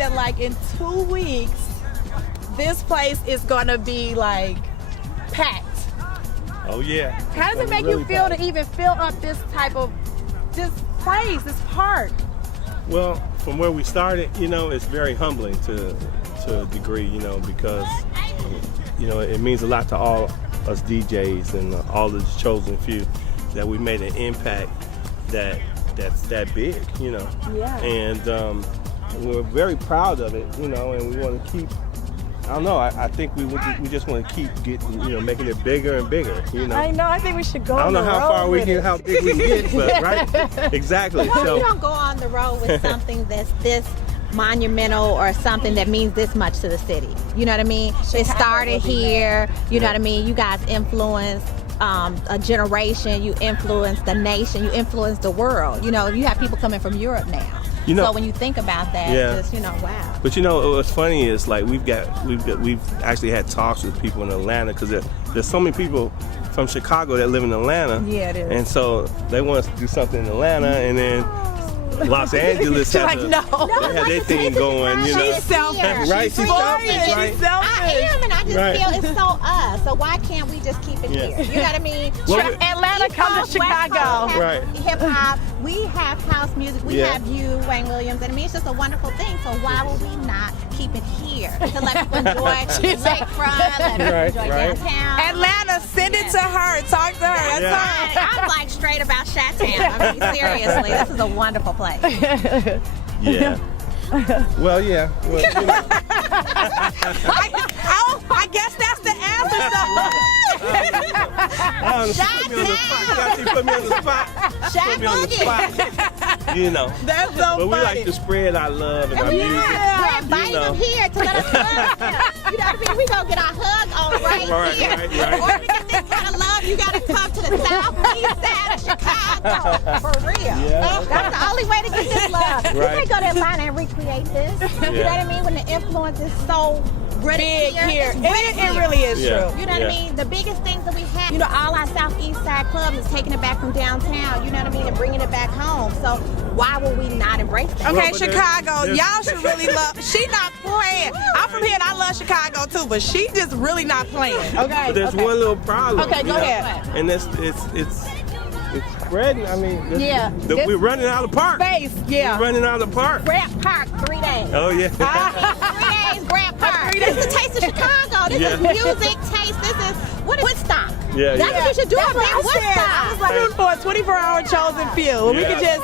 that like in 2 weeks, this place is gonna be like packed. Oh yeah. How does it make you feel to even fill up this place, this park? Well, from where we started, it's very humbling to a degree, because it means a lot to all us DJs and all of the chosen few that we made an impact that's that big, Yeah. And we're very proud of it, and we want to keep. I don't know. I think we just want to keep getting, making it bigger and bigger. I know. I think we should go. I don't know how far we can, how big we can get, but right, exactly. Well, So you don't go on the road with something that's this monumental or something that means this much to the city. You know what I mean? It started here. You know what I mean? You guys influenced a generation. You influenced the nation. You influenced the world. You have people coming from Europe now. So when you think about that, it's just, wow. But what's funny is like we've actually had talks with people in Atlanta because there's so many people from Chicago that live in Atlanta. Yeah, it is. And so they want us to do something in Atlanta, and then Los Angeles has their thing going. She's selfish. Right, she's selfish. Right. She's selfish. I am, and I just feel it's so us. So why can't we just keep it here? You know what I mean? Well, Atlanta, come to Chicago. Right. Hip hop. We have house music. We have you, Wayne Williams, and I mean it's just a wonderful thing. So why would we not keep it here to let people enjoy lakefront, let people enjoy downtown? Atlanta, send it to her. Talk to her. That's I'm like straight about Chi-Town. I mean, seriously, this is a wonderful place. Yeah. Well, yeah. Well, I guess that's the answer. Put me on the spot. Put me on the spot. That's so But we funny. like to spread our love and our music. We're inviting them here to let us hug them. You know what I mean? We gonna get our hug on right here. Right. Or to get this kind of love, you gotta come to the southeast side of Chicago. For real. Yeah. That's the only way to get this love. You Right. can't go to Atlanta and recreate this. You know what I mean? When the influence is so Big here. It's rich It really is Yeah. true. You know what I mean? The biggest things that we have, all our southeast side clubs is taking it back from downtown, you know what I mean, and bringing it back home. So why would we not embrace that? Okay, Well, Chicago, there's- y'all should really love. She not playing. I'm from here and I love Chicago too, but she just really not playing. Okay. But there's one little problem. Okay, go ahead. And it's spreading. I mean, we're running out of park. Space, yeah. We're running out of park. Grant Park, 3 days. Oh yeah. 3 days, Grant Park. This is the taste of Chicago. This is music, taste. This is Woodstock. Yeah, That's what you should do. That's what I Woodstock. said. I was like, for a 24-hour chosen few. We could just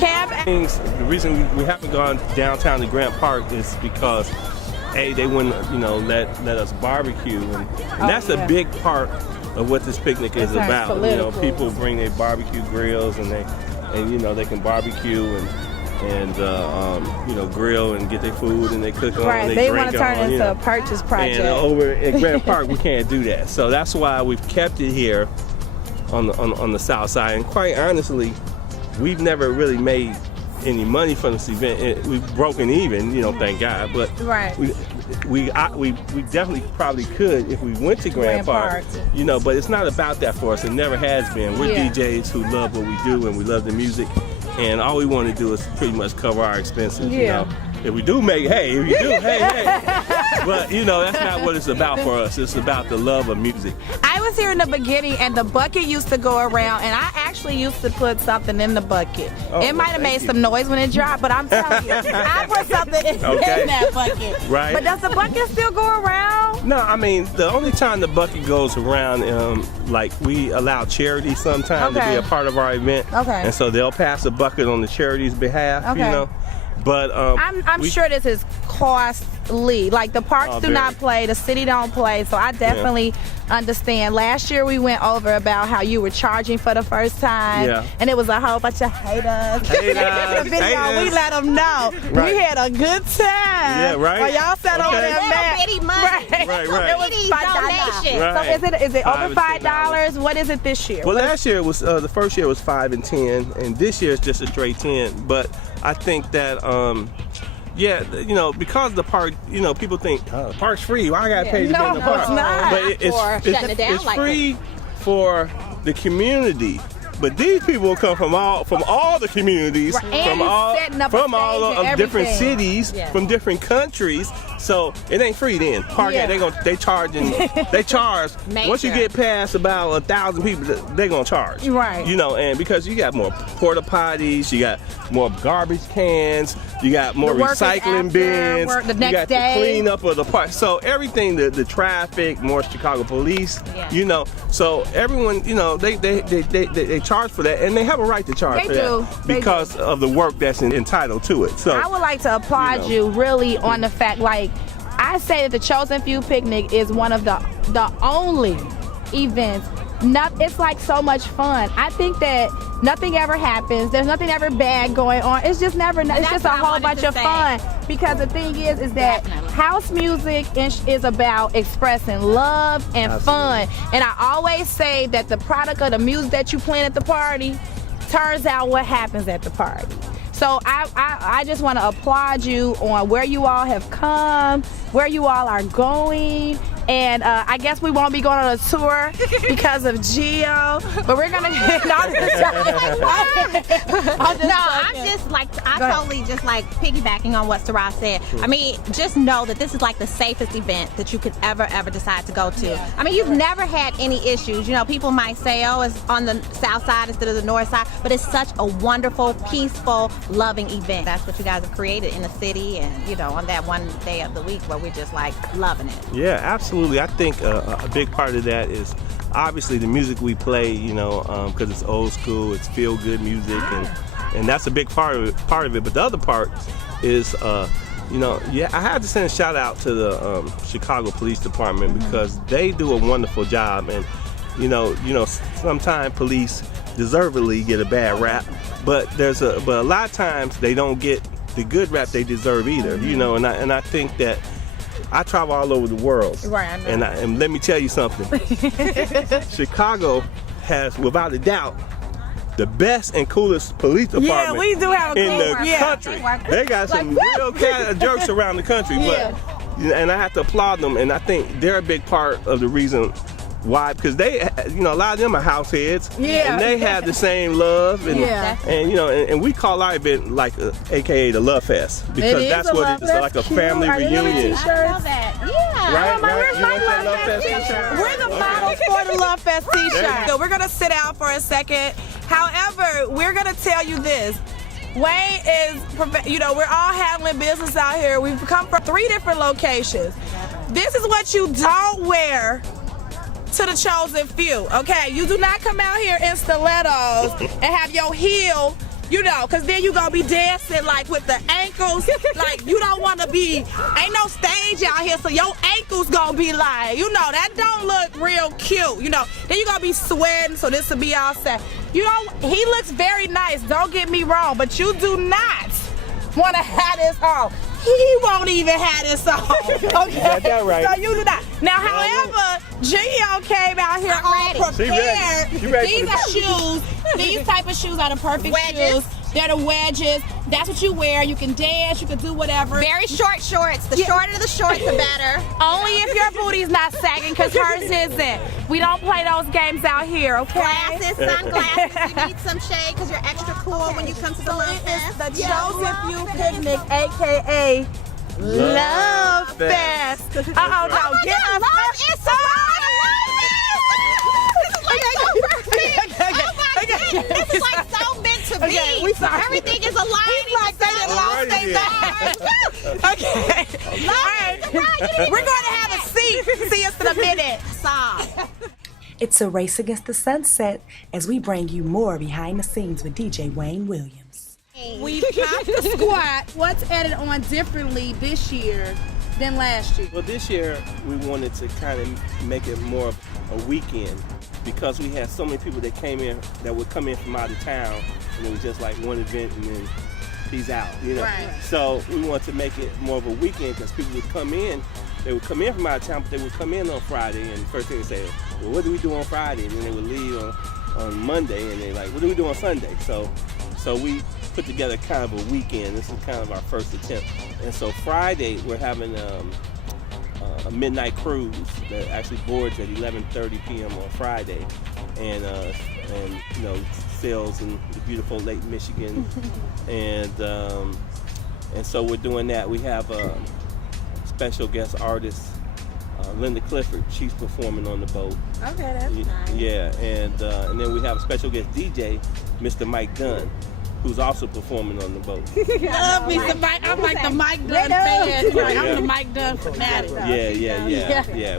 camp. The reason we haven't gone downtown to Grant Park is because they wouldn't let us barbecue, and that's a big part of what this picnic is about. People bring their barbecue grills and they can barbecue and grill and get their food and they cook on. Right, they want to turn it into a purchase project. And over at Grant Park, we can't do that. So that's why we've kept it here on the south side. And quite honestly, we've never really made any money from this event. We've broken even, thank God. But we definitely probably could if we went to Grant Park. But it's not about that for us. It never has been. We're DJs who love what we do and we love the music. And all we want to do is pretty much cover our expenses, If we do make, hey. But, that's not what it's about for us. It's about the love of music. I was here in the beginning, and the bucket used to go around, and I actually used to put something in the bucket. It might have made some noise when it dropped, but I'm telling you, I put something in that bucket. Right. But does the bucket still go around? No, I mean, the only time the bucket goes around, we allow charities sometimes to be a part of our event. Okay. And so they'll pass a bucket on the charity's behalf, But I'm sure this is costly. Like the parks do not play, the city don't play, so I definitely understand. Last year we went over about how you were charging for the first time, and it was a whole bunch of haters. We let them know we had a good time. Yeah, right. While y'all sat over there mad. Bitty money. Right. It was $5 donation. Right. So is it over $5 $5? What is it this year? Well, last year was the first year was 5 and 10, and this year is just a straight 10. But I think that because the park, people think park's free. Why I gotta pay to get in the park? No, it's not. But it's free for the community But these people come from all the communities, from all of different cities, from different countries. So it ain't free then. Park they charge once you get past about 1,000 people, they're gonna charge. Right. You know, and because you got more porta potties, you got more garbage cans, you got more recycling bins, you got the cleanup of the park. So everything, the traffic, more Chicago police, you know. So everyone, you know, they charge for that, and they have a right to charge for that because of the work that's entitled to it. So I would like to applaud you really on the fact, like, I say that the Chosen Few Picnic is one of the only events. It's like so much fun. I think that nothing ever happens. There's nothing ever bad going on. It's just never. It's just a whole bunch of fun. Because the thing is that house music is about expressing love and fun. And I always say that the product of the music that you play at the party turns out what happens at the party. So I just want to applaud you on where you all have come, where you all are going. And I guess we won't be going on a tour because of Gio, but we're gonna. I'm totally just like piggybacking on what Sarah said. I mean, just know that this is like the safest event that you could ever decide to go to. I mean, you've never had any issues. You know, people might say, oh, it's on the south side instead of the north side, but it's such a wonderful, peaceful, loving event. That's what you guys have created in the city, and you know, on that one day of the week where we're just like loving it. Yeah, absolutely. I think a big part of that is obviously the music we play, you know, because it's old school, it's feel-good music, and that's a big part of it. But the other part is, you know, I had to send a shout out to the Chicago Police Department because they do a wonderful job, and you know, sometimes police deservedly get a bad rap, but a lot of times they don't get the good rap they deserve either, you know, and I think that. I travel all over the world, right? I know. And let me tell you something. Chicago has, without a doubt, the best and coolest police department we do have in the country. They got some real kind of jerks around the country, and I have to applaud them. And I think they're a big part of the reason why, because they, you know, a lot of them are house heads, and they have the same love, and you know, and we call our event like, AKA the Love Fest, because that's what it is, like a family reunion. I love that. Right? Where's my You want Love Fest t-shirt? We're the models for the Love Fest t-shirt. So we're gonna sit out for a second. However, we're gonna tell you this. Wayne is, you know, we're all handling business out here. We've come from 3 different locations. This is what you don't wear to the Chosen Few, okay? You do not come out here in stilettos and have your heel, you know, because then you're going to be dancing like with the ankles. Like, you don't want to be, ain't no stage out here, so your ankles going to be like, you know, that don't look real cute, you know. Then you're going to be sweating, so this will be all set. You know, he looks very nice, don't get me wrong, but you do not want to have this on. He won't even have this on. Okay, got that right. So you do not. Now, however, Gio came out here all prepared. These are shoes. These type of shoes are the perfect shoes. They're the wedges. That's what you wear. You can dance. You can do whatever. Very short shorts. The shorter the shorts, the better. Only if your booty's not sagging, because hers isn't. We don't play those games out here, okay? Glasses, sunglasses. You need some shade because you're extra cool when you come to the Love Fest. The Chosen Few Picnic, a.k.a. Love Fest. No, get us. Love is so This is like so meant to be. Everything is aligning. Okay. We're going to have a seat. See us in a minute. It's a race against the sunset as we bring you more behind the scenes with DJ Wayne Williams. We popped the squat. What's added on differently this year than last year? Well, this year we wanted to kind of make it more of a weekend, because we had so many people that would come in from out of town, and it was just like one event and then peace out, you know. Right. So we wanted to make it more of a weekend, because people would come in. They would come in from out of town, but they would come in on Friday, and the first thing they say, well, what do we do on Friday? And then they would leave on Monday, and they're like, what do we do on Sunday? So we put together kind of a weekend. This is kind of our first attempt. And so Friday, we're having a midnight cruise that actually boards at 11:30 p.m. on Friday, and you know, sales in the beautiful Lake Michigan, and so we're doing that. We have a special guest artist, Linda Clifford. She's performing on the boat. Okay, that's nice. Yeah, and then we have a special guest DJ, Mr. Mike Dunn, who's also performing on the boat. Love me some Mike. I'm like the Mike Dunn fan. Like, I'm the Mike Dunn fanatic. Yeah.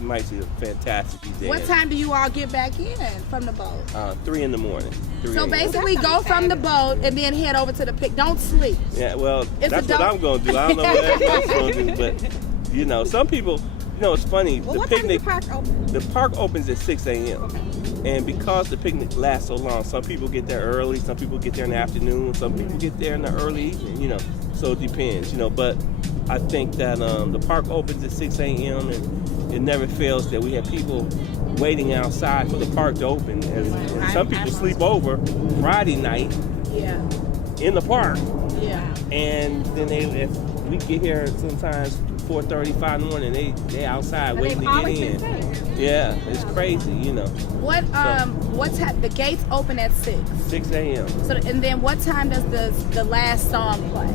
Mike's a fantastic DJ. What time do you all get back in from the boat? 3 in the morning. So basically, go from the boat and then head over to the pic. Don't sleep. Yeah, well, that's what I'm going to do. I don't know what everybody else going to do, but you know, some people. You know, it's funny. Well, the what picnic. time does the park open? The park opens at 6 a.m. Okay. And because the picnic lasts so long, some people get there early, some people get there in the afternoon, some people get there in the early evening, you know. So it depends, you know. But I think that the park opens at 6 a.m. and it never fails that we have people waiting outside for the park to open. And some people sleep over Friday night in the park. Yeah. And then if we get here sometimes 4:30, 5 in the morning, they outside waiting to get in. Yeah, it's crazy, you know. What time? The gates open at 6. 6 a.m. So and then what time does the last song play?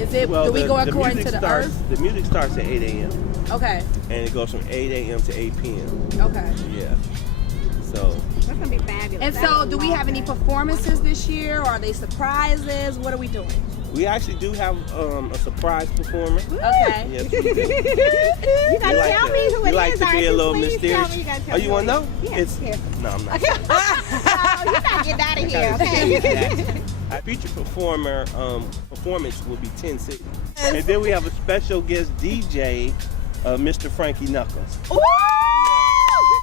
Is it? Do we go according to the earth? The music starts at 8 a.m. Okay. And it goes from 8 a.m. to 8 p.m. Okay. Yeah. So. That's gonna be fabulous. And so, do we have any performances this year, or are they surprises? What are we doing? We actually do have a surprise performer. Okay. Yes, we do. You gotta tell me who it is. We like to be a little mysterious. Oh, you want to know? Yeah. It's no, I'm not. Oh, you gotta get out of here, okay? Our featured performance will be 10 cities. And then we have a special guest DJ, Mr. Frankie Knuckles. Woo!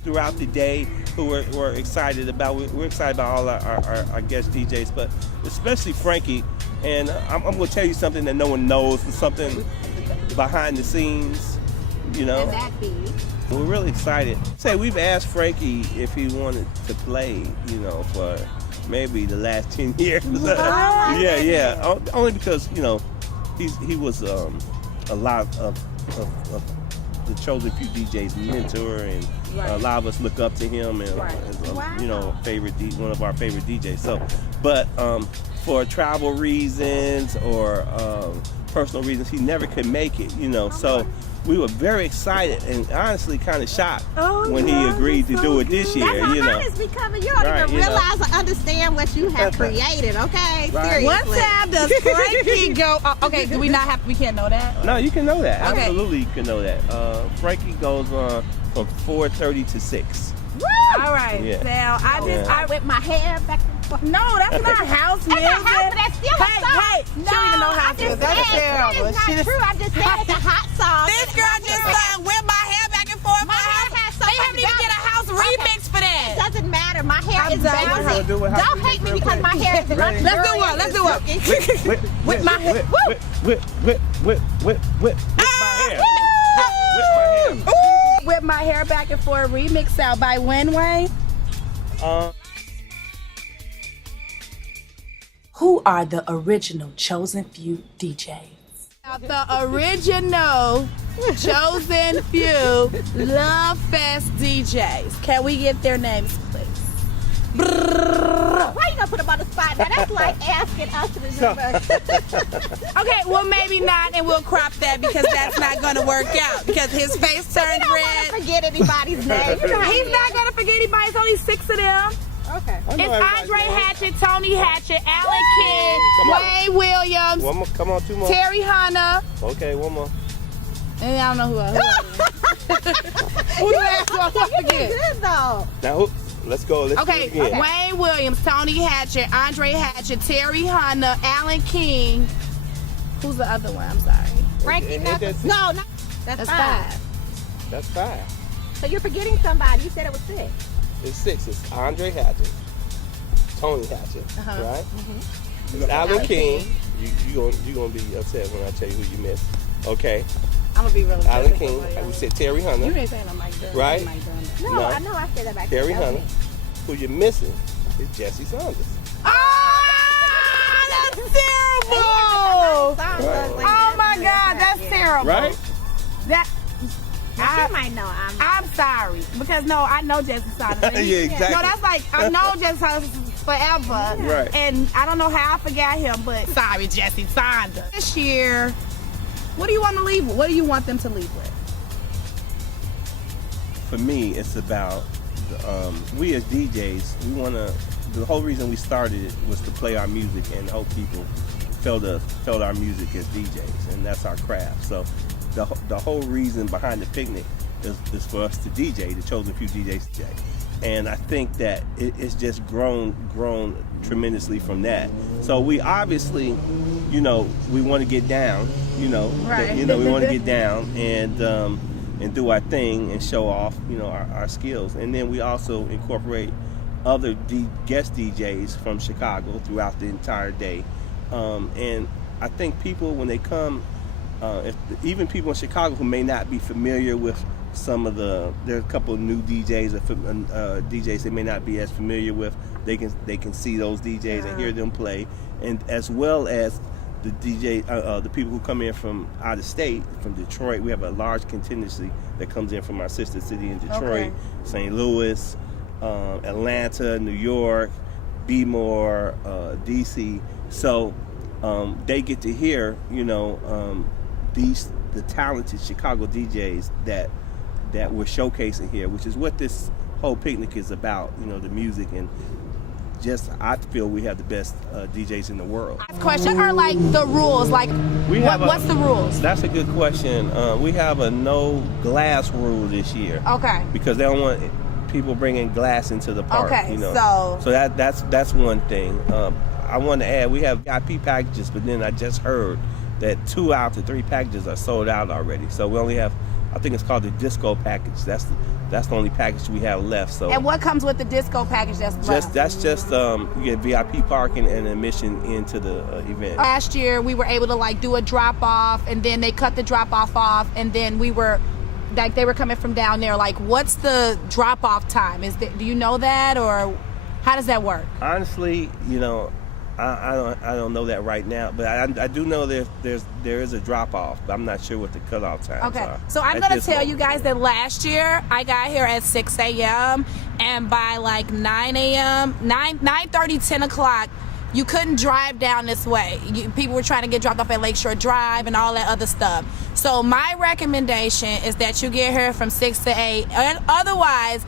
Throughout the day, who we're excited about. We're excited about all our guest DJs, but especially Frankie. And I'm going to tell you something that no one knows, something behind the scenes, you know. And that be? We're really excited. Say, we've asked Frankie if he wanted to play, you know, for maybe the last 10 years. Yeah. Only because, you know, he was a lot of the chosen few DJs mentor, and a lot of us look up to him, and you know, one of our favorite DJs. So, but for travel reasons or personal reasons, he never could make it, you know. So we were very excited and honestly kind of shocked when he agreed to do it this year. That's you know, honest, because you don't even realize or understand what you have created. Okay, seriously. What time does Frankie go? Okay, do we not have? We can't know that. No, you can know that. Okay. Absolutely, you can know that. Frankie goes on from 4:30 to 6. Woo! All right. Yeah. Now I with my hair back and forth. No, that's not house music. That's still a song. Hey, she don't even know house music. That's terrible. That's not true. I just said it's a hot song. This girl just sang "Whip My Hair Back and Forth." My hair has so They haven't even get a house remix for It that. doesn't matter. My hair is done. bouncy. Don't hate me because my hair is luxurious. Let's do one. Let's do one. Whip my hair. Whip my hair. Whip My Hair Back and Forth remix out by Wayne. Who are the original chosen few DJs? The original chosen few Love Fest DJs. Can we get their names, please? Why you gonna put him on the spot? Now that's like asking us to remember. Okay, well maybe not, and we'll crop that because that's not gonna work out because his face turned don't red. want to forget anybody's name. He's not gonna forget anybody. It's only 6 of them. Okay. It's Andre Hatchett, Tony Hatchett, Alan King, Wayne Williams, One more, come on, 2 more. Terry Hunter, Okay, 1 more. and I don't know who else. Who the last one? I forget. Good though. Now, let's go. Let's Okay, do it again. Wayne Williams, Tony Hatchett, Andre Hatchett, Terry Hunter, Alan King. Who's the other one? I'm sorry. Frankie Ain't Knuckles. that No, That's 5. 5. That's 5. So you're forgetting somebody. You said it was 6. It's 6. It's Andre Hatchett, Tony Hatchett, right? It's Alan King. You gonna be upset when I tell you who you missed. Okay. I'm gonna be really Alan King. We said Terry Hunter. You didn't say no Mike Dunn. Right? No, No. I know I said that back Terry then. That was Hunter. me. Who you're missing is Jesse Saunders. Oh, that's terrible! Oh my God, that's terrible. Right? That You might know I'm I'm sorry because no, I know Jesse Saunders. Yeah, exactly. No, that's like I know Jesse Saunders forever. Right. And I don't know how I forgot him, but sorry, Jesse Saunders. This year, what do you want to leave with? What do you want them to leave with? For me, it's about we as DJs. We want to. The whole reason we started it was to play our music and hope people felt our music as DJs, and that's our craft. So the whole reason behind the picnic is for us to DJ, the chosen few DJs DJ. And I think that it's just grown tremendously from that. So we obviously, we want to get down, Right. We want to get down and do our thing and show off, our skills. And then we also incorporate other guest DJs from Chicago throughout the entire day. And I think people, when they come, even people in Chicago who may not be familiar with there's a couple of new DJs, DJs they may not be as familiar with. They can see those DJs and hear them play, and as well as the the people who come in from out of state, from Detroit. We have a large contingency that comes in from our sister city in Detroit, St. Louis, Atlanta, New York, Bmore, DC. So they get to hear, the talented Chicago DJs that we're showcasing here, which is what this whole picnic is about. The music, and just I feel we have the best DJs in the world. Question are like the rules, like what's the rules? That's a good question. We have a no glass rule this year. Okay. Because they don't want people bringing glass into the park. Okay. So that's one thing. I want to add, we have VIP packages, but then I just heard that 2 out of 3 packages are sold out already. So we only have, I think it's called the disco package. That's the only package we have left. So. And what comes with the disco package that's left? That's just you get VIP parking and admission into the event. Last year we were able to do a drop off, and then they cut the drop off, and then they were coming from down there. What's the drop off time? Do you know that, or how does that work? Honestly, I don't know that right now, but I do know there is a drop off, but I'm not sure what the cutoff times are. So I'm gonna tell you guys that last year I got here at 6 a.m. and by 9 a.m., 9:30, 10 o'clock, you couldn't drive down this way. People were trying to get dropped off at Lakeshore Drive and all that other stuff. So my recommendation is that you get here from 6 to 8, and otherwise,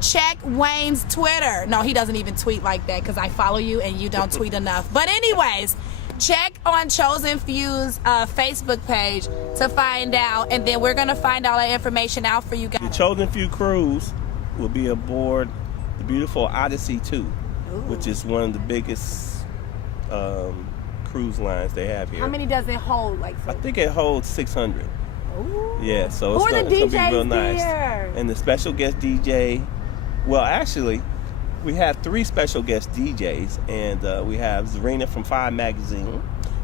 check Wayne's Twitter. No, he doesn't even tweet like that because I follow you and you don't tweet enough. But anyways, check on Chosen Few's Facebook page to find out, and then we're going to find all that information out for you guys. The Chosen Few cruise will be aboard the beautiful Odyssey 2, which is one of the biggest cruise lines they have here. How many does it hold? I think it holds 600. Ooh. Yeah, so it's going to be real nice. And the special guest DJ, well, actually, we have 3 special guest DJs, and we have Zarina from 5 Magazine,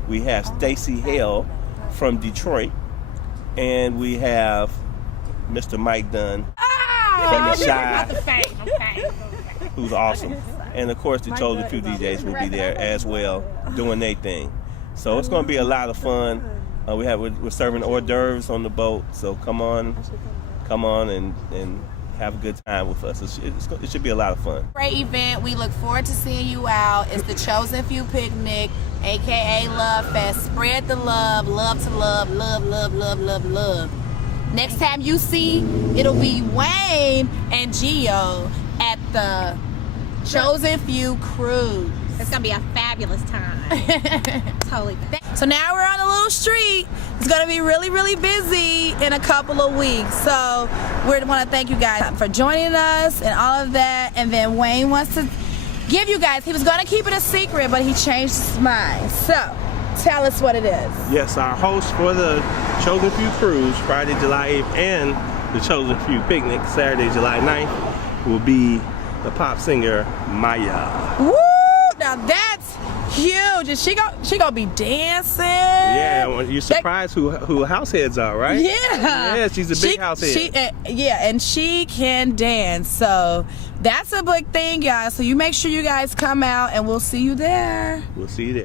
we have Stacey Hale from Detroit, and we have Mr. Mike Dunn from the Shy, who's awesome. And of course, the Chosen Few DJs will be there as well, doing their thing. So it's going to be a lot of fun. We're serving hors d'oeuvres on the boat, so come on and have a good time with us. It should be a lot of fun. Great event. We look forward to seeing you out. It's the Chosen Few Picnic, aka Love Fest. Spread the love, love to love, love, love, love, love, love. Next time you see, it'll be Wayne and Gio at the Chosen Few Cruise. It's gonna be a fabulous time. Totally. So now we're on a little street. It's gonna be really, really busy in a couple of weeks. So we want to thank you guys for joining us and all of that. And then Wayne wants to give you guys, he was gonna keep it a secret, but he changed his mind. So tell us what it is. Yes, our host for the Chosen Few Cruise, Friday, July 8th, and the Chosen Few Picnic, Saturday, July 9th, will be the pop singer Maya. Woo! Now that's huge. And she gonna be dancing. Yeah, well, you're surprised who house heads are, right? Yeah. Yeah, she's a big house head. And she can dance. So that's a big thing, guys. So you make sure you guys come out, and we'll see you there. We'll see you there.